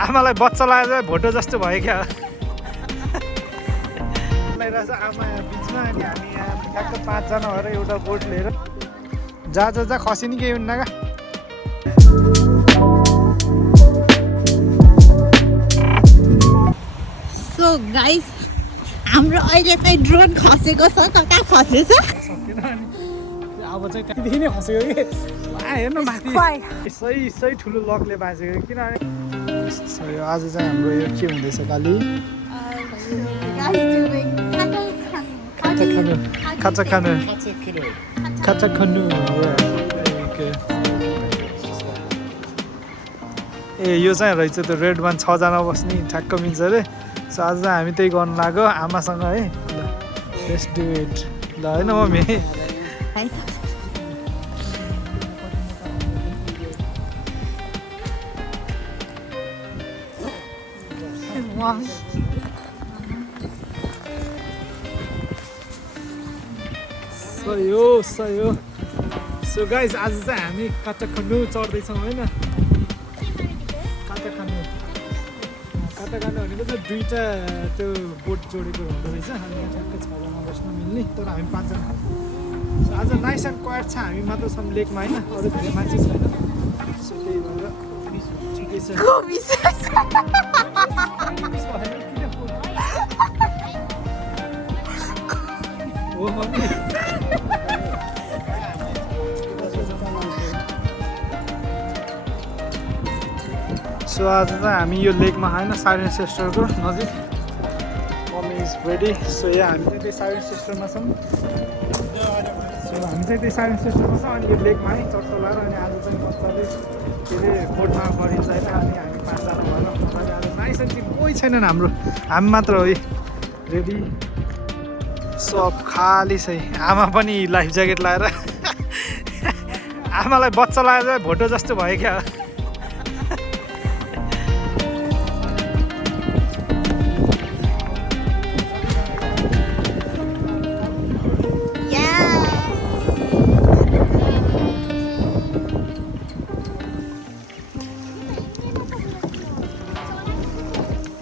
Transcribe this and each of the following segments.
आमालाई बच्चा लागेर भोटो जस्तो भयो क्या आमा बिचमा अनि हामी यहाँ ठ्याक्क 5 जना भएर एउटा बोट लिएर जा खसी नि केही हुन्न क्या सो गाइस हाम्रो अहिले चाहिँ ड्रोन खसेको छ कहाँ खसेछ अब चाहिँ त्यहाँदेखि नै खसेको कि हेर्न माथि सही ठुलो लकले बाँचेको किनभने आज चाहिँ हाम्रो यो के हुँदैछ काली खाचा खानु ए यो चाहिँ रहेछ त्यो रेड वान 6 जना बस्ने ठ्याक्क मिल्छ अरे सो आज चाहिँ हामी त्यही गर्नु लाग्यो आमासँग है लेट्स डु इट ल होइन मम्मी सही हो सो गाइज आज चाहिँ हामी काचा खन्नु चढ्दैछौँ होइन काचा खानु भनेको चाहिँ 2टा त्यो बोट जोडेको हुँदो रहेछ अनि यहाँ ठ्याक्कै 6 जना बस्न मिल्ने तर हामी 5 जना सो आज नाइस एन्ड क्वाइट छ हामी मात्र छौँ लेकमा होइन अरू धेरै मान्छे छैन सो त्यही भएर ठिकै छ हो मम्मी सो आज चाहिँ हामी यो लेकमा होइन साइरेन्सेस्टरको नजिक मम्मी इज रेडी सो यहाँ हामी चाहिँ त्यही साइरेन्सेस्टरमा छौँ सो हामी चाहिँ त्यही साइरेन्सेस्टरमा छौँ अनि यो लेकमा है चट्टो लगाएर अनि आज चाहिँ मजाले के अरे बोटमा गरिन्छ होइन अनि हामी 5 जना भएर मजाले आज नाइस एन्ड कोही छैनन् हाम्रो हामी मात्र हो रेडी सब खाली छ आमा पनि लाइफ ज्याकेट लगाएर आमालाई बच्चा लागेर भोटो जस्तो भयो क्या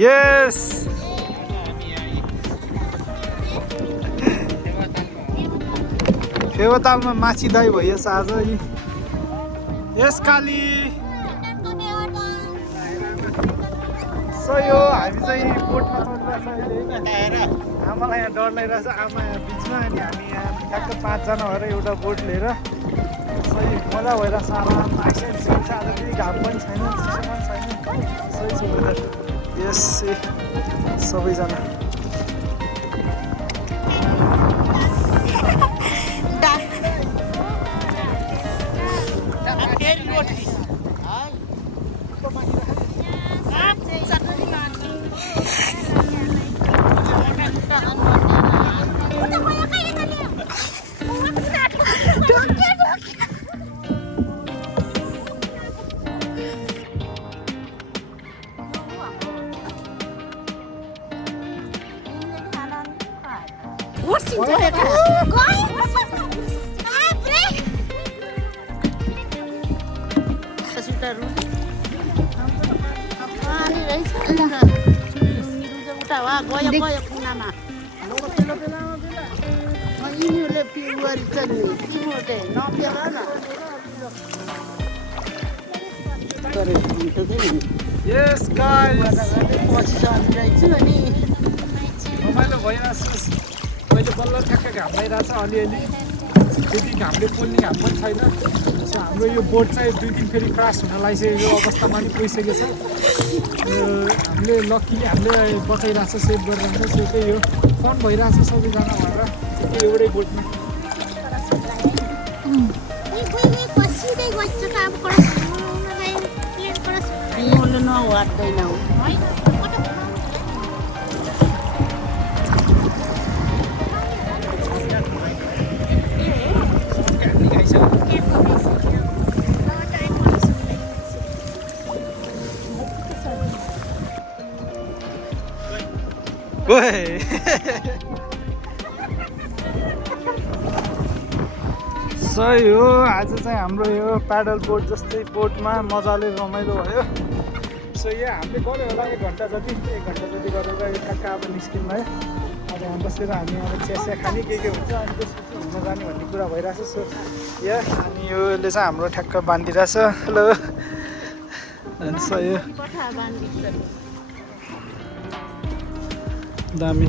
Yes. फेवातालमा माछी दाई भइएछ आज यस काली सही हो हामी चाहिँ बोटमा चढिरहेछ अहिले आमालाई यहाँ डर लागिरहेछ आमा यहाँ बिचमा अनि हामी यहाँ ठ्याक्क 5 जना भएर एउटा बोट लिएर सही मजा भइरहेछ आराम आइसकेको छ आज फेरि घाम पनि छैन चिसो पनि छैन सही छ वेदर यस सबैजना Yes guys रमाइलो भइरहेछ अहिले बल्ल ठ्याक्क घाम लागिरहेछ अलिअलि त्यति घामले पोल्ने घाम पनि छैन सो हाम्रो यो बोट चाहिँ 2 दिन फेरि क्रास हुन लागिसकेको अवस्थामा नि पुगिसकेको छ हामीले लक्कीले हामीले बचाइरहेछ सेभ गरिरहेछ सो त्यही हो फन भइरहेछ सबैजना भएर एउटै बोटमा सही हो आज चाहिँ हाम्रो यो प्याडल बोट जस्तै बोटमा मजाले रमाइलो भयो सो यहाँ हामीले गऱ्यो होला 1 घन्टा जति गरेर कहाँ अब निस्किनु भयो अब यहाँ बसेर हामी अब चिया खाने के हुन्छ अनि त्यसपछि घुम्न जाने भन्ने कुरा भइरहेछ सो यहाँ अनि योले चाहिँ हाम्रो ठ्याक्क बाँधिरहेछ हेलो अनि सो यो दामी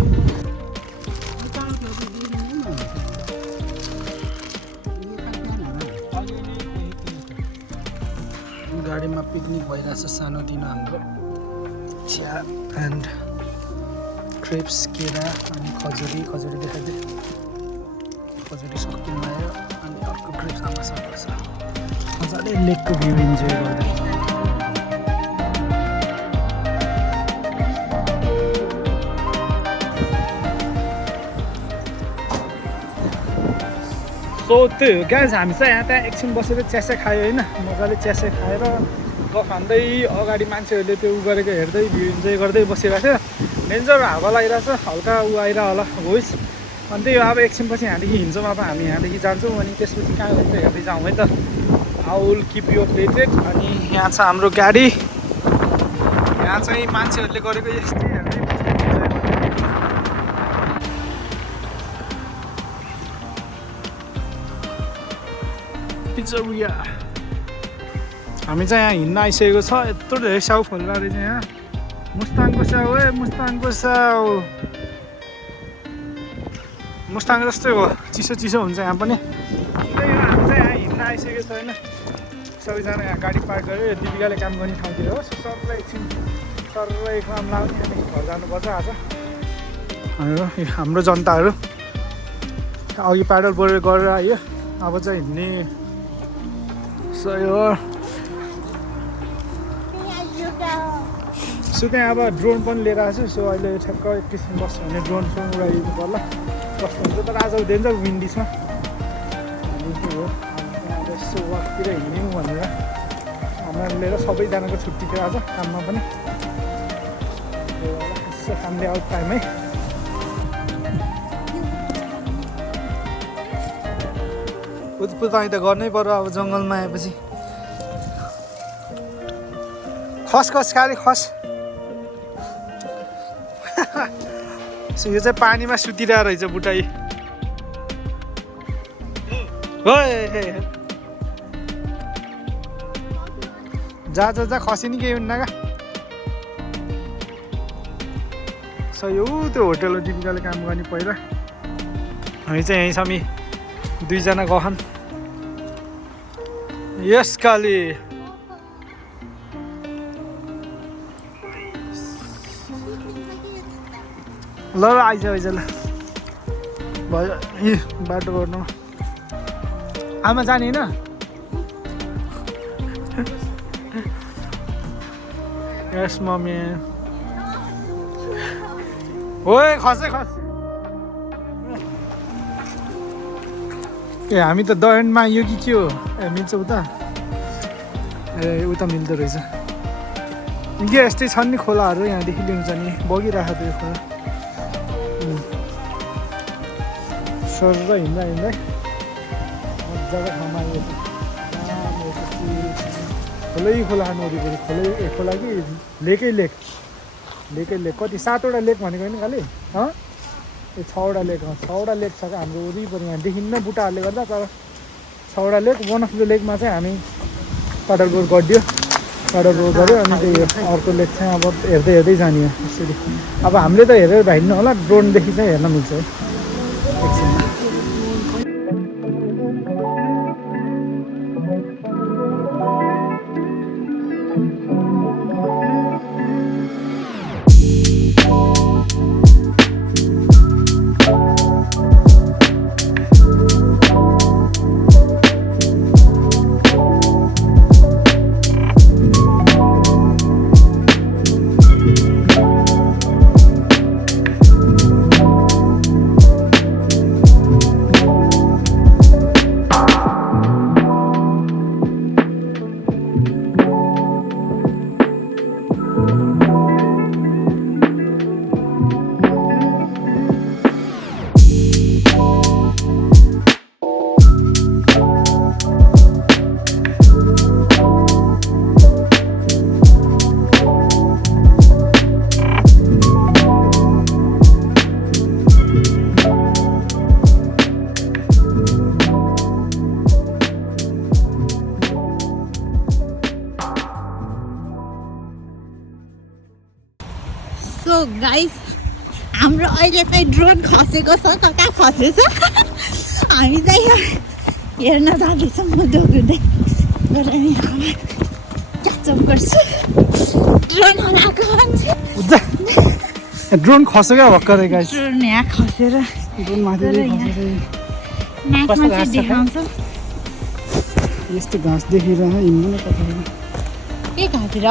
गाडीमा पिकनिक भइरहेछ सानोतिनो हाम्रो चिया एन्ड क्रेप्स केरा अनि खजुरी देखाइदिए खजुरी सकिनु आयो अनि अर्को क्रेप्स आमासँग छ मजाले लेकको भ्यू इन्जोय गर्दै सो त्यो हो गाइज हामी चाहिँ यहाँ त्यहाँ एकछिन बसेर चिया खायो होइन मजाले चिया खाएर गफ हान्दै अगाडि मान्छेहरूले त्यो उ गरेको हेर्दै भ्यू इन्जोय गर्दै बसिरहेको थियो डेन्जर हावा लागिरहेछ हल्का उ आइरह होला भोइस अनि त्यही हो अब एकछिनपछि यहाँदेखि हिँड्छौँ अब हामी यहाँदेखि जान्छौँ अनि त्यसपछि कहाँ जान्छ हेर्दै जाउँ है त I will keep you updated अनि यहाँ छ हाम्रो गाडी यहाँ चाहिँ मान्छेहरूले गरेको यस्तै हेर्दै पिज्जरिया हामी चाहिँ यहाँ हिँड्न आइसकेको छ यत्रो धेरै स्याउ फुल्दा रहेछ यहाँ मुस्ताङको स्याउ मुस्ताङको स्याउ मुस्ताङ जस्तै हो चिसो हुन्छ यहाँ पनि त्यही हो हामी चाहिँ यहाँ हिँड्न आइसकेको छ होइन सबैजना यहाँ गाडी पार्क गरेर दिपिकाले काम गर्ने ठाउँतिर हो सरलाई एकछिन सरलाई काम लाउने अनि घर जानुपर्छ आज हाम्रो जनताहरू अघि प्याडल बोर्ड गरेर आयो अब चाहिँ हिँड्ने सही हो सो त्यहाँ अब ड्रोन पनि लिएर आएको छु सो अहिले ठ्याक्क एकैछिन बस्यो भने ड्रोनसँग उडाइदिनु पर्ला कस्तो हुन्छ तर आज डेन्जर विन्डी छ अनि के हो त्यहाँ यसो वाकतिर हिँड्यौँ भनेर हाम्रो लिएर सबैजनाको छुट्टी थियो आज काममा पनि यसो कामले आउट टाइम है कुदकुदाइ त गर्नै पर्यो अब जङ्गलमा आएपछि खस खाली खस सो यो चाहिँ पानीमा सुतिरहेको रहेछ बुटाई जा खसी नि केही हुन्न क्या सो यो त्यो होटल हो दिपिकाले काम गर्ने पहिला हामी चाहिँ यहीँ छौँ दुईजना गहन यस काली ल आइज ल भयो ए बाटो गर्नु आमा जाने होइन यस मम्मी ओए खस ए हामी त दहनमा यो कि के हो ए मिल्छ उता ए उता मिल्दो रहेछ के यस्तै छन् नि खोलाहरू यहाँदेखि ल्याउँछ नि बगिरहेको त्यो खोला सर र हिँड्दा मजाको ठाउँमा आइएको खोला खानु वरिपरि खोला कि लेकै लेक कति 7वटा लेक भनेको होइन खालि ए 6वटा लेक 6वटा लेक छ हाम्रो वरिपरि यहाँ देखिन्न बुट्टाहरूले गर्दा तर 6वटा लेक वान अफ द लेकमा चाहिँ हामी पाडल बोर्ड गऱ्यो अनि त्यही अर्को लेक चाहिँ अब हेर्दै जाने यसरी अब हामीले त हेरेर भ्याइन्न होला ड्रोनदेखि चाहिँ हेर्न मिल्छ है एकछिनमा सो गाइस हाम्रो अहिले चाहिँ ड्रोन खसेको छ कता खसेछ हामी चाहिँ हेर्न जाँदैछौँ म दौडिँदै गएर यहाँमा क्याचअप गर्छु ड्रोन हराएको मान्छे ड्रोन खसेको भर्खरै गाइस ड्रोन यहाँ खसेर ड्रोन माथि नाकमा चाहिँ देखाउँछ यस्तो घाँस देखिरहेन हिँड्नु न कता के घाँतिर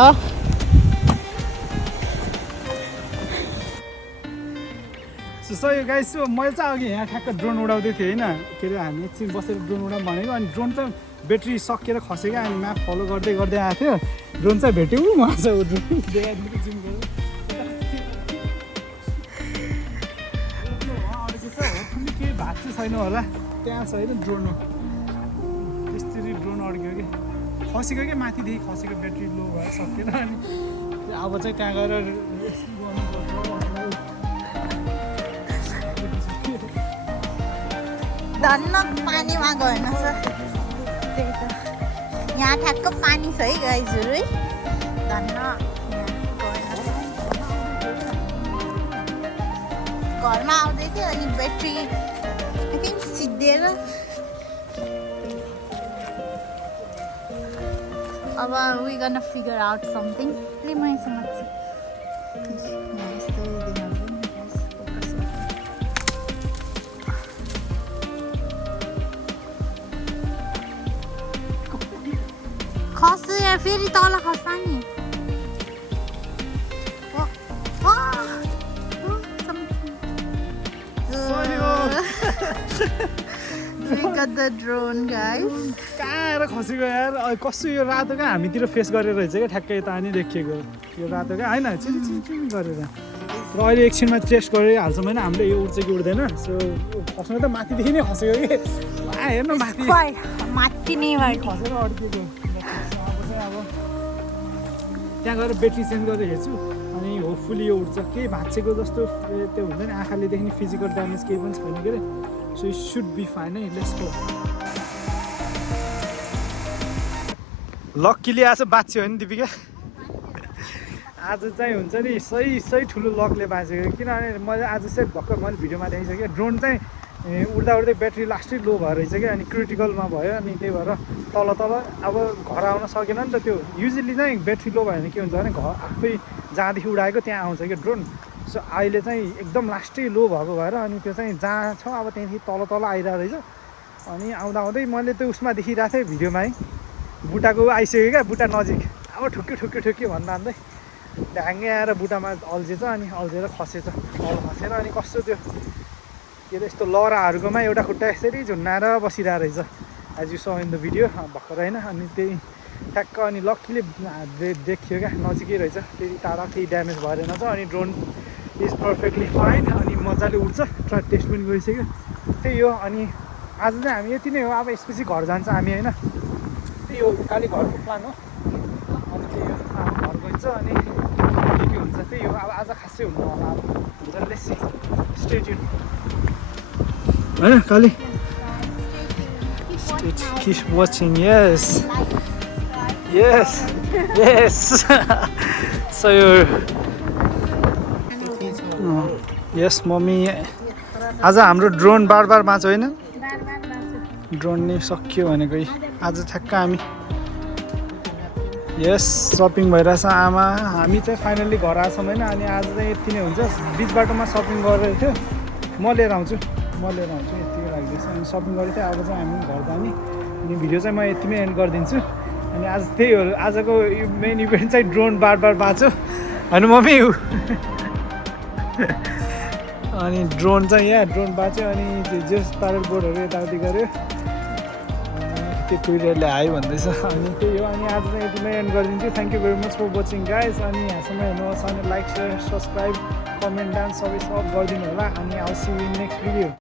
सो यो गाइस मैले चाहिँ अघि यहाँ ठ्याक्क ड्रोन उडाउँदै थिएँ होइन के अरे हामी एकछिन बसेर ड्रोन उडाउँ भनेको अनि ड्रोन चाहिँ ब्याट्री सकिएर खसेको अनि म्याप फलो गर्दै गर्दै आएको थियो ड्रोन चाहिँ भेट्यो उहाँ छ ड्रोन जुम गऱ्यो केही भाग चाहिँ छैन होला त्यहाँ छ होइन ड्रोन त्यसरी ड्रोन अड्क्यो कि खसेको क्या माथिदेखि खसेको ब्याट्री लो भएर सकेन अनि अब चाहिँ त्यहाँ गएर धन्न पानीमा गएन सर त्यही त यहाँ ठ्याक्क पानी छ है गाइजहरू है धन्न घरमा आउँदै थियो अनि ब्याट्री आई थिङ्क सिद्धिएर अब we gonna figure out something ले मैसँग खस्यो यार फेरि तल खस्दा नि We got the drone guys. कहाँ खसेको यार कसो यो रातो क्या हामीतिर फेस गरेर रहेछ क्या ठ्याक्कै यता नि देखिएको यो रातो क्या होइन चिनी गरेर र अहिले एकछिनमा टेस्ट गरिहाल्छौँ होइन हामीले यो उड्छ कि उड्दैन सो खस्नु त माथिदेखि नै खसेको कि हेर्नु माथि माथि नै खसेर अड्किएको अब त्यहाँ गएर ब्याट्री चेन्ज गरेर हेर्छु अनि होपफुली यो उड्छ केही भाँचेको जस्तो त्यो हुँदैन आँखाले देख्ने फिजिकल ड्यामेज केही पनि छैन के अरे so it should be fine है लेट्स गो लक्कीले आज बाँच्यो नि दिपिका आज चाहिँ हुन्छ नि सही ठुलो लकले बाँचेको किनभने मैले आज चाहिँ भर्खर मैले भिडियोमा देखाइसकेँ ड्रोन चाहिँ उड्दा उड्दै ब्याट्री लास्टै लो भएर रहेछ क्या अनि क्रिटिकलमा भयो अनि त्यही भएर तल अब घर आउन सकेन नि त त्यो युजली चाहिँ ब्याट्री लो भयो भने के हुन्छ भने घर आफै जहाँदेखि उडाएको त्यहाँ आउँछ क्या ड्रोन सो अहिले चाहिँ एकदम लास्टै लो भएको भएर अनि त्यो चाहिँ जहाँ छ अब त्यहाँदेखि तल आइरहेको रहेछ अनि आउँदै मैले त्यो उसमा देखिरहेको थिएँ भिडियोमा है बुट्टाको आइसक्यो क्या बुट्टा नजिक अब ठुक्यो भन्दै ढाङ्गे आएर बुट्टामा अल्झेछ अनि अल्झेर खसेछ तल खसेर अनि कस्तो त्यो के अरे यस्तो लहराहरूकोमा एउटा खुट्टा यसरी झुन्नाएर बसिरहेको रहेछ एज यु स इन द भिडियो भर्खर होइन अनि त्यही ठ्याक्क अनि लक्कीले देखियो क्या नजिकै रहेछ त्यति टाढा केही ड्यामेज भएर रहेछ अनि ड्रोन इज पर्फेक्टली फाइन अनि मजाले उड्छ टेस्ट पनि गरिसक्यो त्यही हो अनि आज चाहिँ हामी यति नै हो अब यसपछि घर जान्छ हामी होइन त्यही हो खालि घरको प्लान हो अनि त्यही हो अब घर गइन्छ अनि के हुन्छ त्यही हो अब आज खासै हुनु होला अब लेट्स स्टे ट्युन होइन काली keep watching yes so yes mummy आज हाम्रो ड्रोन बार बाँच्यो होइन ड्रोन नै सक्यो भनेको आज ठ्याक्क हामी यस सपिङ भइरहेछ आमा हामी चाहिँ फाइनल्ली घर आएछौँ होइन अनि आज चाहिँ यति नै हुन्छ बिच बाटोमा सपिङ गरेको थियो म लिएर आउँछु यतिकै लाग्दैछ अनि सपिङ गरेको थियो अब चाहिँ हामी घर जाने अनि भिडियो चाहिँ म यतिमै एन्ड गरिदिन्छु अनि आज त्यही हो आजको मेन इभेन्ट चाहिँ ड्रोन बार बाँच्यो होइन मम्मी अनि ड्रोन चाहिँ ड्रोन बाँच्यो अनि जेस प्यारल बोर्डहरू यताउति गऱ्यो त्यो कुरियरले हाई भन्दैछ अनि त्यही हो अनि आज चाहिँ यतिमै एन्ड गरिदिन्छु thank you very much for watching guys अनि यहाँसम्म हेर्नुहोस् अनि लाइक सेयर सब्सक्राइब कमेन्ट डान्स सबै सब गरिदिनु होला अनि आउ see you in next video